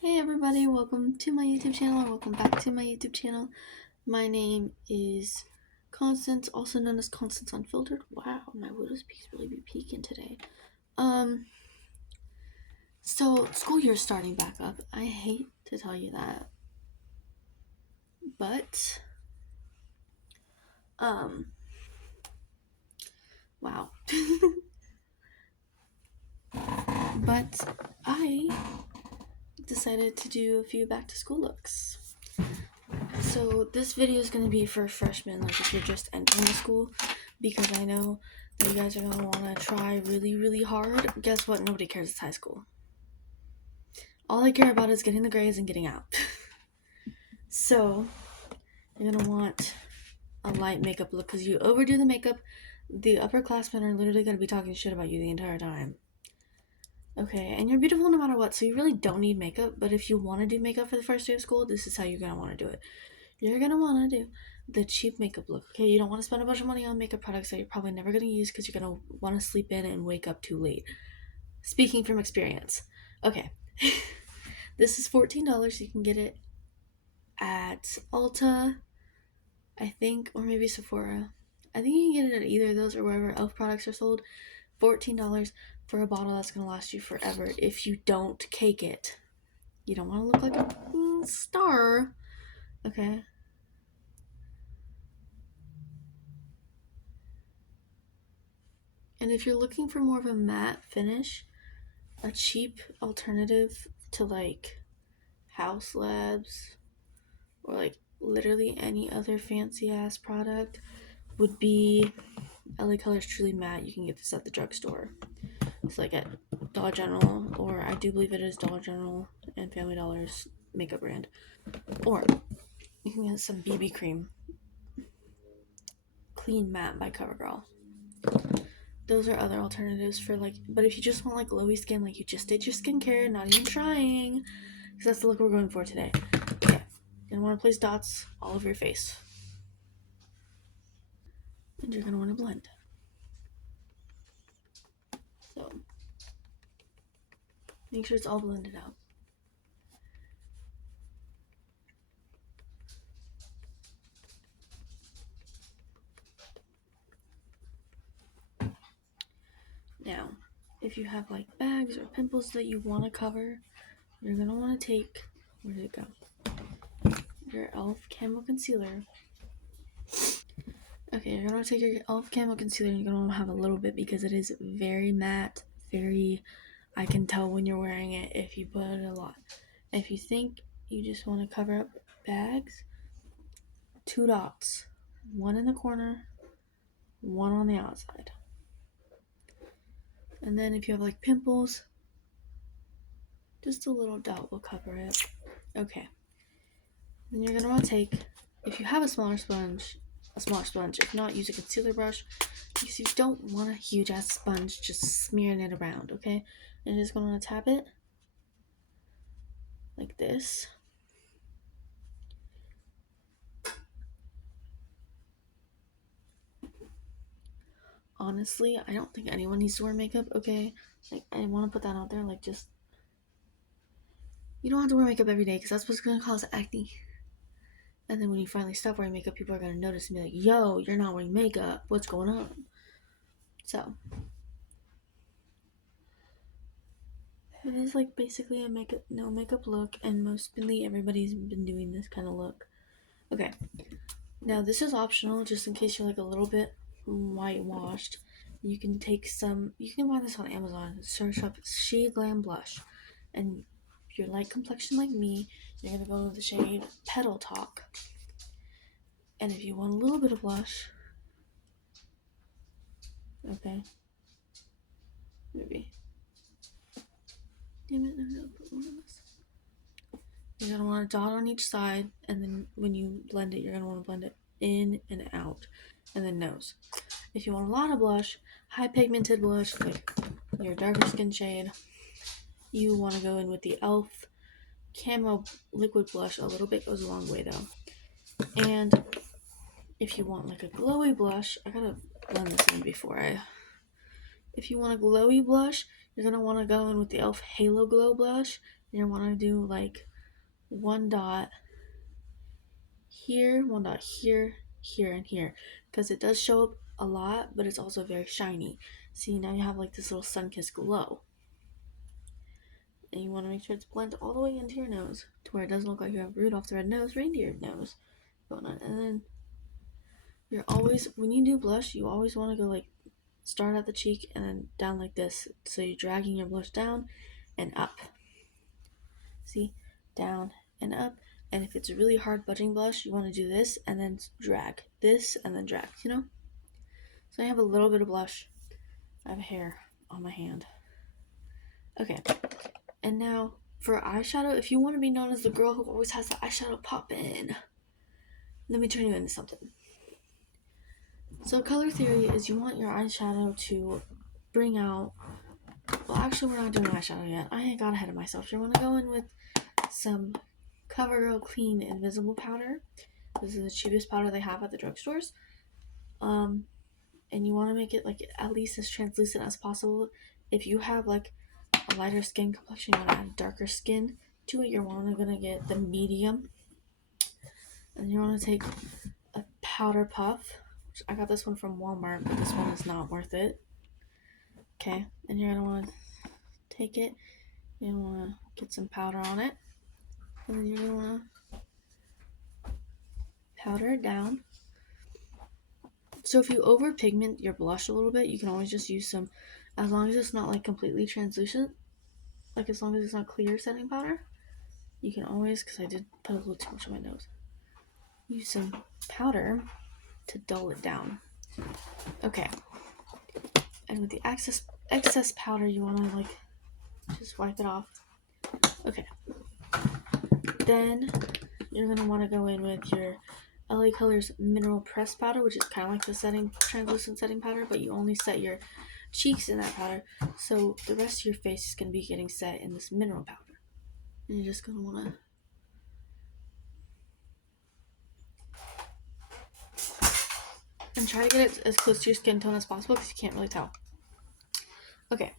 Hey everybody, welcome to my YouTube channel, or welcome back to my YouTube channel. My name is Constance, also known as Constance Unfiltered. Wow, my widow's peaks really be peaking today. So school year's starting back up. I hate to tell you that, but, wow. But I decided to do a few back to school looks. So this video is going to be for freshmen, like if you're just entering the school, because I know that you guys are going to want to try really, really hard. Guess what? Nobody cares. It's high school. All I care about is getting the grades and getting out. So you're going to want a light makeup look, because you overdo the makeup, the upperclassmen are literally going to be talking shit about you the entire time. Okay, and you're beautiful no matter what, so you really don't need makeup, but if you want to do makeup for the first day of school, this is how you're going to want to do it. You're going to want to do the cheap makeup look, okay? You don't want to spend a bunch of money on makeup products that you're probably never going to use because you're going to want to sleep in and wake up too late. Speaking from experience. Okay. This is $14. You can get it at Ulta, I think, or maybe Sephora. I think you can get it at either of those or wherever e.l.f. products are sold. $14 for a bottle that's going to last you forever if you don't cake it. You don't want to look like a star. Okay. And if you're looking for more of a matte finish, a cheap alternative to like House Labs or like literally any other fancy ass product would be LA Colors Truly Matte. You can get this at the drugstore. It's like at Dollar General, or I do believe it is Dollar General and Family Dollar's makeup brand. Or you can get some BB cream. Clean Matte by CoverGirl. Those are other alternatives for like, but if you just want like glowy skin, like you just did your skincare, not even trying, because that's the look we're going for today. Okay, you're gonna want to place dots all over your face, and you're gonna want to blend. So make sure it's all blended out. Now, if you have like bags or pimples that you want to cover, you're gonna want to take, where did it go? Your e.l.f. Camo Concealer. Okay, you're gonna take your e.l.f. Camo Concealer and you're gonna want to have a little bit because it is very matte, very, I can tell when you're wearing it if you put it a lot. If you think you just want to cover up bags, 2 dots, one in the corner, one on the outside. And then if you have like pimples, just a little dot will cover it. Okay. Then you're gonna want to take, if you have a smaller sponge. If not, use a concealer brush because you don't want a huge ass sponge just smearing it around, okay? And you're just gonna want to tap it like this. Honestly, I don't think anyone needs to wear makeup, okay? Like, I want to put that out there, like, just, you don't have to wear makeup every day because that's what's gonna cause acne. And then when you finally stop wearing makeup, people are gonna notice and be like, yo, you're not wearing makeup, what's going on? So it is like basically a no makeup look, and mostly everybody's been doing this kind of look. Okay, now this is optional just in case you're like a little bit whitewashed. You can buy this on Amazon. Search up She Glam Blush, and if you're light complexion like me, you're gonna go with the shade Petal Talk. And if you want a little bit of blush, okay, maybe. Damn it, I'm gonna put one of this. You're gonna want a dot on each side, and then when you blend it, you're gonna want to blend it in and out, and then nose. If you want a lot of blush, high pigmented blush, like your darker skin shade, you want to go in with the e.l.f. Camo liquid blush. A little bit goes a long way though. And if you want like a glowy blush, I gotta blend this in before I. If you want a glowy blush, you're gonna want to go in with the e.l.f. Halo Glow blush. You want to do like one dot here, one dot here, here, and here, because it does show up a lot, but it's also very shiny. See, now you have like this little sun-kissed glow. And you want to make sure it's blended all the way into your nose to where it doesn't look like you have Rudolph the Red-Nosed Reindeer nose going on. And then you're always, when you do blush, you always want to go like start at the cheek and then down like this. So you're dragging your blush down and up. See, down and up. And if it's a really hard budging blush, you want to do this and then drag, this and then drag, you know? So I have a little bit of blush. I have hair on my hand. Okay, and now for eyeshadow, if you want to be known as the girl who always has the eyeshadow pop in, let me turn you into something. So color theory is you want your eyeshadow to bring out, well actually we're not doing eyeshadow yet. I got ahead of myself. You want to go in with some CoverGirl Clean Invisible Powder. This is the cheapest powder they have at the drugstores. And you want to make it like at least as translucent as possible. If you have like a lighter skin complexion, you want to add darker skin to it. You're going to get the medium. And you want to take a powder puff. I got this one from Walmart, but this one is not worth it. Okay, and you're going to want to take it. You're going to want to get some powder on it. And then you're going to want to powder it down. So if you over pigment your blush a little bit, you can always just use some, as long as it's not like completely translucent, like as long as it's not clear setting powder, you can always, because I did put a little too much on my nose, use some powder to dull it down. Okay, and with the excess powder, you want to like just wipe it off. Okay, then you're going to want to go in with your LA Colors Mineral Press Powder, which is kind of like the translucent setting powder, but you only set your cheeks in that powder, so the rest of your face is going to be getting set in this mineral powder. And you're just going to want to, and try to get it as close to your skin tone as possible because you can't really tell. Okay,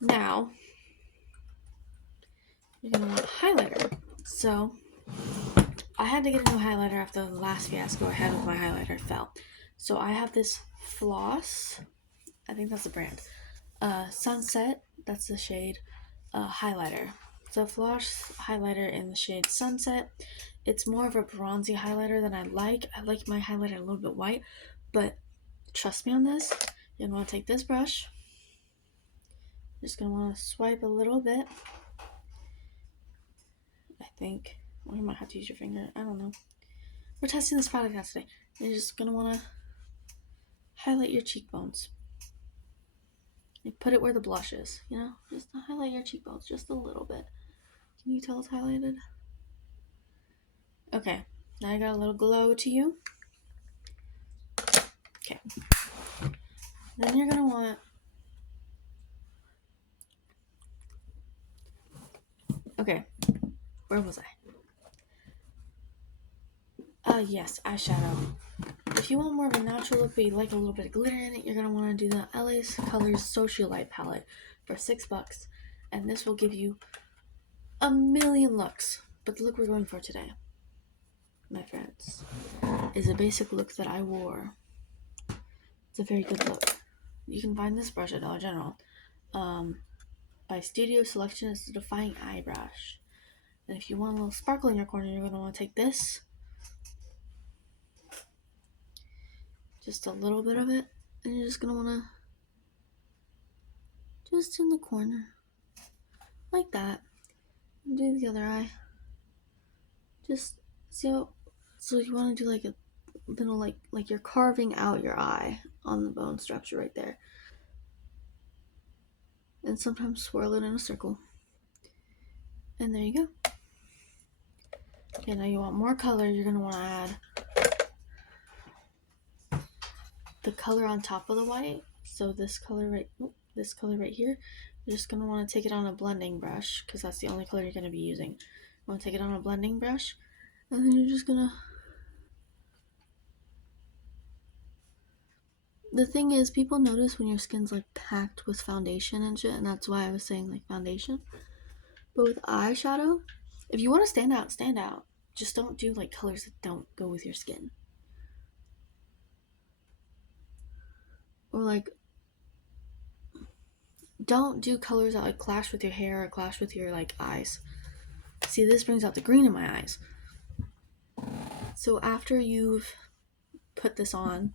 now you're going to want a highlighter. So I had to get a new highlighter after the last fiasco I had with my highlighter fell. So I have this Floss, I think that's the brand, Sunset, that's the shade, highlighter. So Floss highlighter in the shade Sunset. It's more of a bronzy highlighter than I like. I like my highlighter a little bit white, but trust me on this. You're going to want to take this brush. You're just going to want to swipe a little bit. I think. Or you might have to use your finger. I don't know. We're testing this product out today. You're just going to want to highlight your cheekbones. You put it where the blush is, you know? Just to highlight your cheekbones just a little bit. Can you tell it's highlighted? Okay. Now I got a little glow to you. Okay. Then you're going to want... Okay. Where was I? Yes, eyeshadow. If you want more of a natural look, but you like a little bit of glitter in it, you're going to want to do the LA Colors Socialite palette for $6. And this will give you a million looks. But the look we're going for today, my friends, is a basic look that I wore. It's a very good look. You can find this brush at Dollar General. By Studio Selection, it's a Defying Eye Brush. And if you want a little sparkle in your corner, you're going to want to take this. Just a little bit of it. And you're just going to want to, just in the corner. Like that. And do the other eye. Just see how, so you want to do like a little, like you're carving out your eye on the bone structure right there. And sometimes swirl it in a circle. And there you go. Okay, now you want more color. You're going to want to add the color on top of the white. So this color right here. You're just going to want to take it on a blending brush because that's the only color you're going to be using. You want to take it on a blending brush. And then you're just going to... The thing is, people notice when your skin's like packed with foundation and shit, and that's why I was saying like foundation. But with eyeshadow, if you want to stand out, stand out. Just don't do like colors that don't go with your skin. Or like, don't do colors that like clash with your hair or clash with your like eyes. See, this brings out the green in my eyes. So after you've put this on,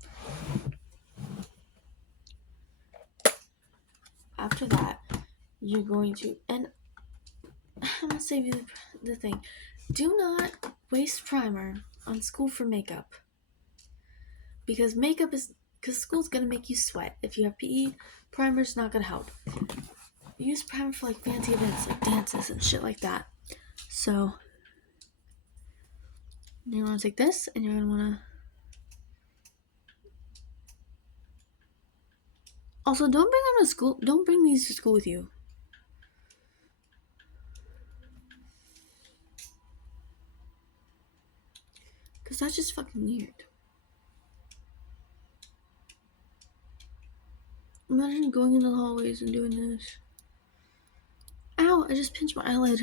after that, you're going to, and I'm gonna save you the thing. Do not waste primer on school for makeup. Because school's gonna make you sweat. If you have PE, primer's not gonna help. Use primer for like fancy events like dances and shit like that. So you're gonna take this and you're gonna wanna. Also, don't bring them to school. Don't bring these to school with you. Because that's just fucking weird. Imagine going into the hallways and doing this. Ow, I just pinched my eyelid.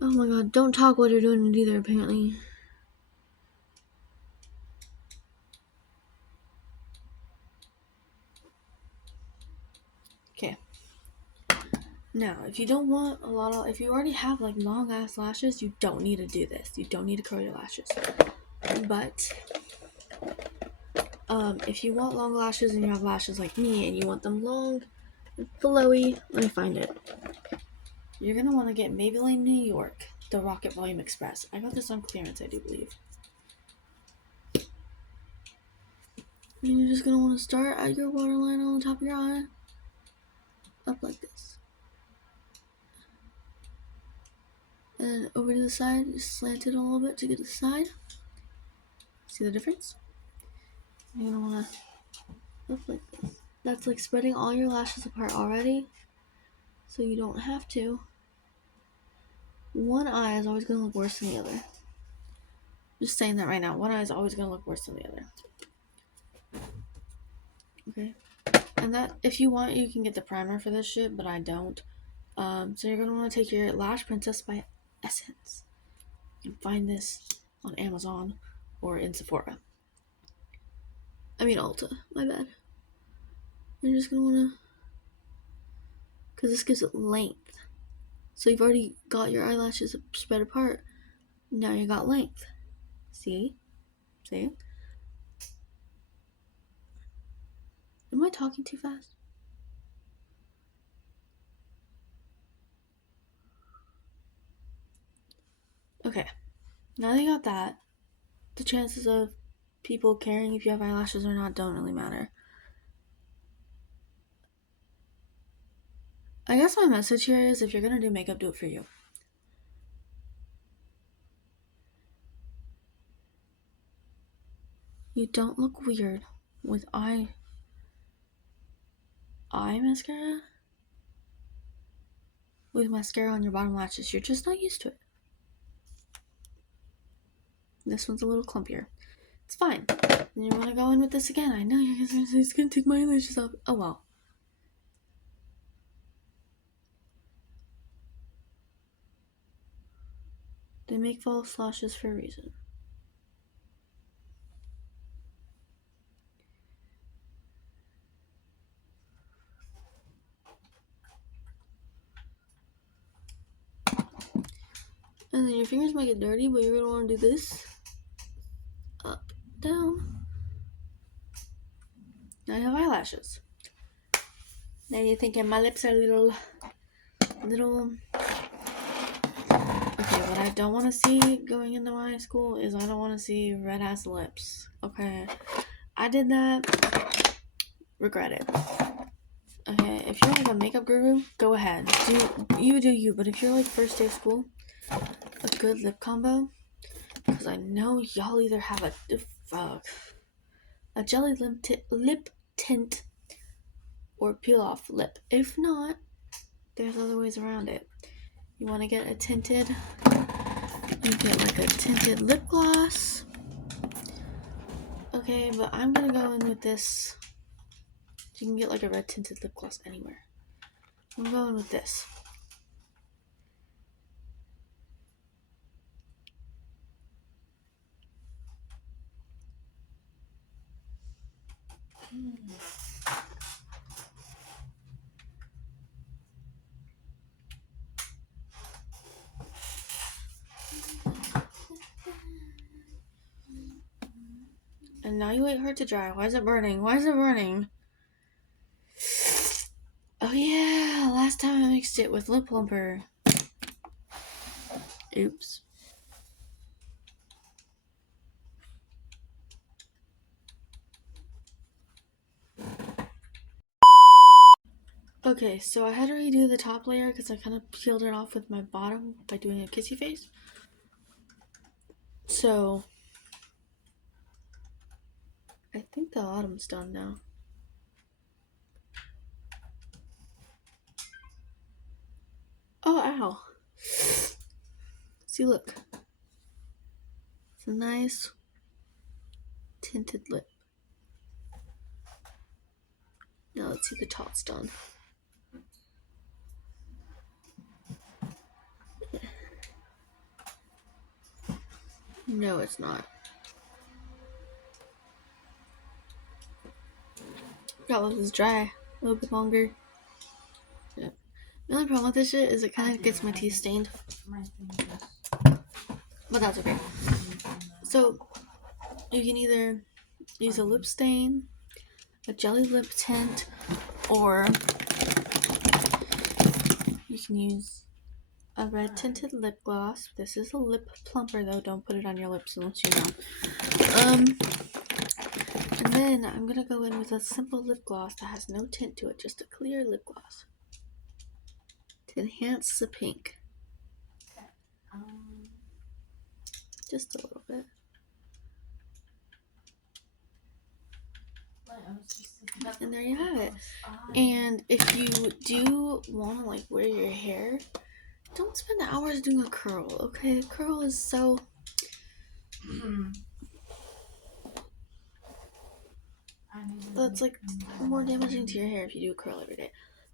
Oh my god, don't talk while you're doing it either, apparently. Okay. Now, if you don't want if you already have like long ass lashes, you don't need to do this. You don't need to curl your lashes. But, if you want long lashes and you have lashes like me and you want them long and flowy, let me find it. You're gonna want to get Maybelline New York, the Rocket Volume Express. I got this on clearance, I do believe. And you're just gonna want to start at your waterline on the top of your eye, up like this. And over to the side, just slant it a little bit to get to the side. See the difference? You're gonna want to up like this. That's like spreading all your lashes apart already, so you don't have to. One eye is always gonna look worse than the other. Just saying that right now. One eye is always gonna look worse than the other. Okay. And that, if you want, you can get the primer for this shit, but I don't. So you're gonna want to take your Lash Princess by Essence. You can find this on Amazon or in Sephora. I mean Ulta, my bad. You're just gonna wanna, because this gives it length. So you've already got your eyelashes spread apart. Now you got length. See? See? Am I talking too fast? Okay. Now that you got that, the chances of people caring if you have eyelashes or not don't really matter. I guess my message here is, if you're gonna do makeup, do it for you. You don't look weird with eye mascara? With mascara on your bottom lashes. You're just not used to it. This one's a little clumpier. It's fine. And you want to go in with this again. I know you're going to say it's going to take my eyelashes off. Oh well. They make false lashes for a reason. And then your fingers might get dirty, but you're going to want to do this. Up, down. Now you have eyelashes. Now you're thinking my lips are little. Okay, what I don't want to see going into my school is, I don't want to see red ass lips. Okay, I did that. Regret it. Okay, if you're like a makeup guru, go ahead. Do you. But if you're like first day of school, a good lip combo, because I know y'all either have a jelly lip tint or peel off lip. If not, there's other ways around it. You want to get a tinted, you get like a tinted lip gloss. Okay, but I'm gonna go in with this. You can get like a red tinted lip gloss anywhere. I'm going with this. And now you wait for it to dry. Why is it burning? Why is it burning? Oh yeah, last time I mixed it with lip plumper. Oops. Okay, so I had to redo the top layer because I kind of peeled it off with my bottom by doing a kissy face. So I think the bottom's done now. Oh, ow. See, look. It's a nice tinted lip. Now let's see the top's done. No, it's not. Gotta let this dry a little bit longer. Yeah. The only problem with this shit is it kind of gets my teeth stained. But that's okay. So, you can either use a lip stain, a jelly lip tint, or you can use a red tinted lip gloss. This is a lip plumper though, don't put it on your lips unless you know. And then I'm gonna go in with a simple lip gloss that has no tint to it, just a clear lip gloss to enhance the pink. Just a little bit. And there you have it. And if you do want to like wear your hair, don't spend hours doing a curl, okay? Curl is so... That's like more damaging to your hair if you do a curl every day.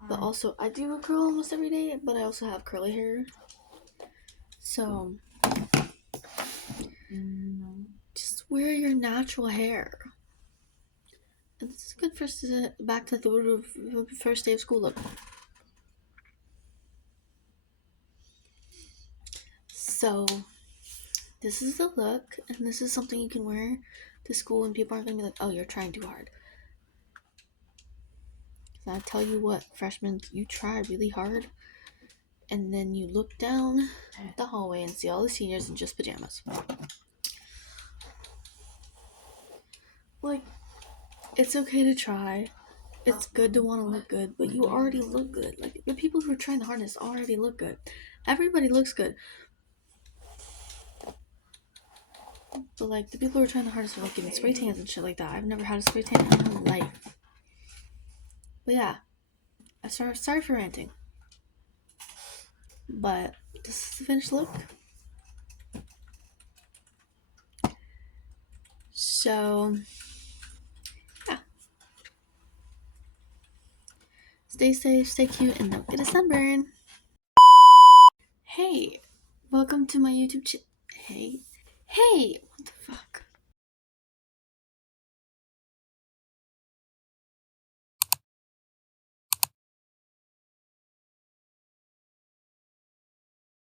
But also, I do a curl almost every day, but I also have curly hair. So, just wear your natural hair. And this is good for back to the first day of school look. So, this is the look, and this is something you can wear to school, and people aren't going to be like, oh, you're trying too hard. I tell you what, freshmen, you try really hard, and then you look down the hallway and see all the seniors in just pajamas. Like, it's okay to try. It's good to want to look good, but you already look good. Like, the people who are trying the hardest already look good. Everybody looks good. But, like, the people who are trying the hardest are, like, getting spray tans and shit like that. I've never had a spray tan in my life. But, yeah. Sorry for ranting. But, this is the finished look. So, yeah. Stay safe, stay cute, and don't get a sunburn. Hey, welcome to my YouTube channel. Hey, what the fuck?